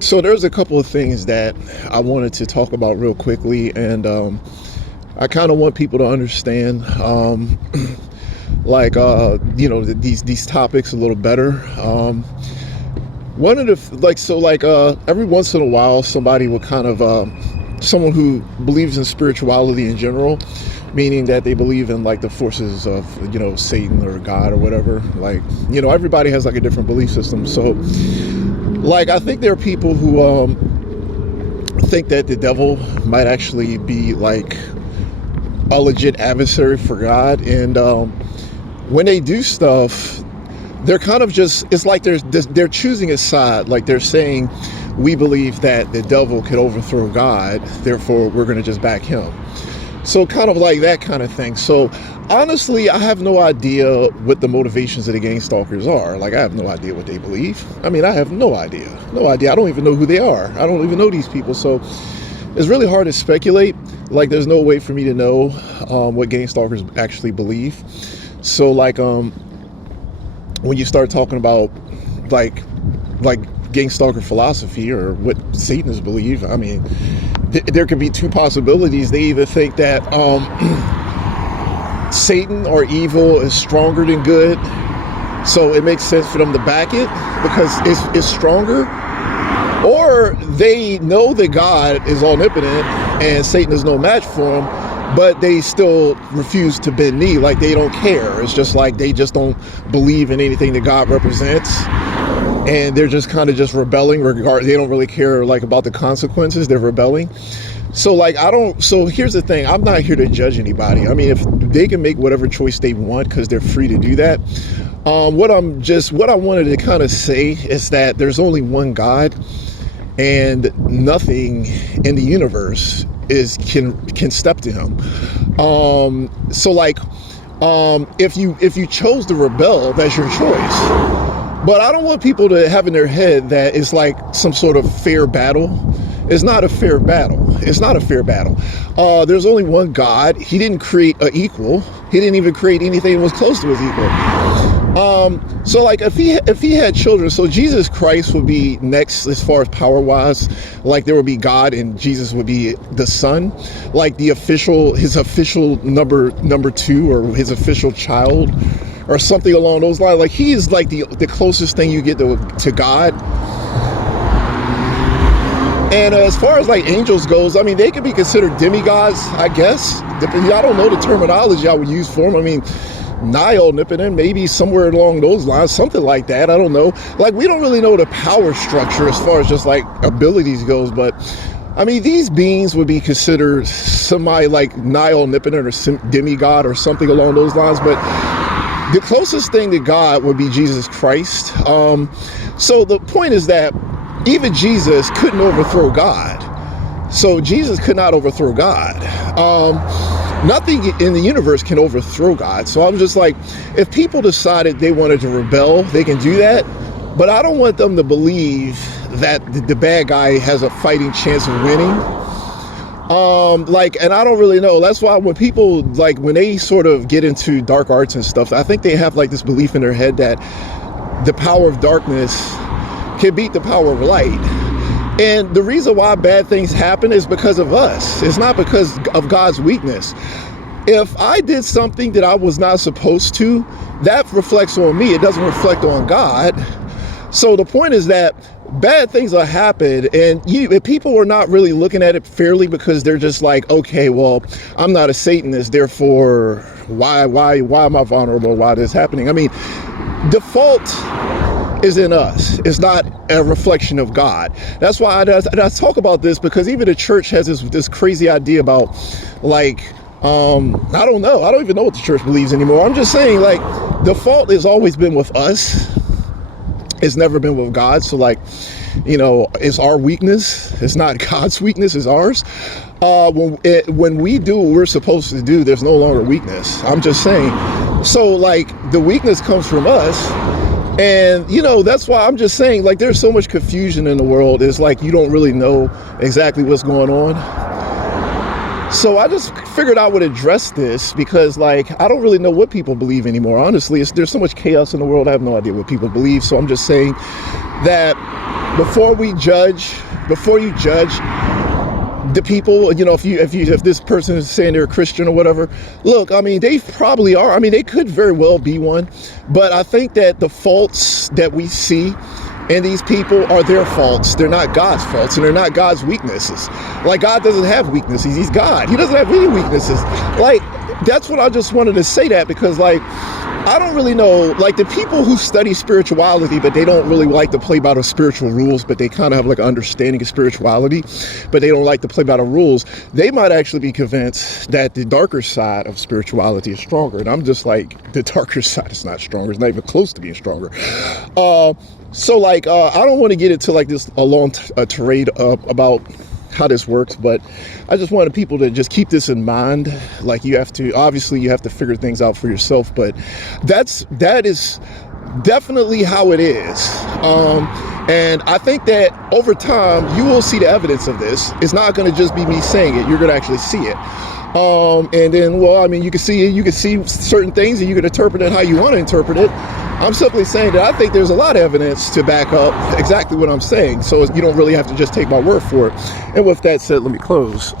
So there's a couple of things that I wanted to talk about real quickly, and I kind of want people to understand, these topics a little better. One of the every once in a while, somebody will kind of someone who believes in spirituality in general, meaning that they believe in like the forces of Satan or God or whatever. Like everybody has like a different belief system. So like I think there are people who think that the devil might actually be like a legit adversary for God, and when they do stuff, they're kind of it's like they're choosing a side. Like they're saying, we believe that the devil could overthrow God, therefore we're going to just back him. So kind of like that kind of thing. So honestly, I have no idea what the motivations of the gang stalkers are. Like I have no idea what they believe. I mean, I have no idea. I don't even know who they are. I don't even know these people. So it's really hard to speculate. Like there's no way for me to know what gang stalkers actually believe. So like when you start talking about like gang stalker philosophy or what Satanists believe, I mean, there could be two possibilities. They either think that Satan or evil is stronger than good, so it makes sense for them to back it because it's stronger, or they know that God is omnipotent and Satan is no match for them, but they still refuse to bend knee. Like they don't care. It's just like they just don't believe in anything that God represents, and they're just kind of just rebelling. They don't really care like about the consequences. They're rebelling. So like so here's the thing. I'm not here to judge anybody. I mean, if they can make whatever choice they want because they're free to do that. What I wanted to kind of say is that there's only one God, and nothing in the universe can step to him. So like if you chose to rebel, that's your choice. But I don't want people to have in their head that it's like some sort of fair battle. It's not a fair battle. It's not a fair battle. There's only one God. He didn't create an equal. He didn't even create anything that was close to his equal. So like if he had children, so Jesus Christ would be next as far as power wise. Like there would be God and Jesus would be the Son, like his official number two, or his official child, or something along those lines. Like he is like the closest thing you get to God. And as far as like angels goes, I mean, they could be considered demigods, I guess. I don't know the terminology I would use for them. I mean, nigh omnipotent, maybe somewhere along those lines, something like that. I don't know. Like we don't really know the power structure as far as just like abilities goes, but I mean, these beings would be considered semi like nigh omnipotent or demigod or something along those lines. But the closest thing to God would be Jesus Christ. So the point is that even Jesus couldn't overthrow God. So Jesus could not overthrow God. Nothing in the universe can overthrow God. So I'm just like, if people decided they wanted to rebel, they can do that. But I don't want them to believe that the bad guy has a fighting chance of winning. And I don't really know. That's why when people, like, when they sort of get into dark arts and stuff, I think they have like this belief in their head that the power of darkness can beat the power of light. And the reason why bad things happen is because of us. It's not because of God's weakness. If I did something that I was not supposed to, that reflects on me. It doesn't reflect on God. So the point is that bad things will happen, and if people are not really looking at it fairly because they're just like, okay, well, I'm not a Satanist, therefore why am I vulnerable? Why this happening? I mean, default is in us. It's not a reflection of God. That's why I talk about this, because even the church has this crazy idea about like, I don't know. I don't even know what the church believes anymore. I'm just saying, like, the fault has always been with us. It's never been with God. So like, it's our weakness. It's not God's weakness, it's ours. When we do what we're supposed to do, there's no longer weakness. I'm just saying. So like, the weakness comes from us. And, that's why I'm just saying, like, there's so much confusion in the world. It's like you don't really know exactly what's going on. So I just figured I would address this because, like, I don't really know what people believe anymore. Honestly, there's so much chaos in the world. I have no idea what people believe. So I'm just saying that before you judge the people, if this person is saying they're a Christian or whatever, look, I mean, they probably are. I mean, they could very well be one, but I think that the faults that we see in these people are their faults. They're not God's faults, and they're not God's weaknesses. Like, God doesn't have weaknesses. He's God. He doesn't have any weaknesses. Like, that's what I just wanted to say that, because like, I don't really know, like the people who study spirituality, but they don't really like to play by the spiritual rules, but they kind of have like an understanding of spirituality, but they don't like to play by the rules. They might actually be convinced that the darker side of spirituality is stronger. And I'm just like, the darker side is not stronger. It's not even close to being stronger. So like, I don't want to get into like this a long tirade about how this works, but I just wanted people to just keep this in mind. Like, obviously you have to figure things out for yourself, but that is definitely how it is. And I think that over time you will see the evidence of this. It's not going to just be me saying it. You're going to actually see it. And then, well, I mean, you can see certain things and you can interpret it how you want to interpret it. I'm simply saying that I think there's a lot of evidence to back up exactly what I'm saying. So you don't really have to just take my word for it. And with that said, let me close.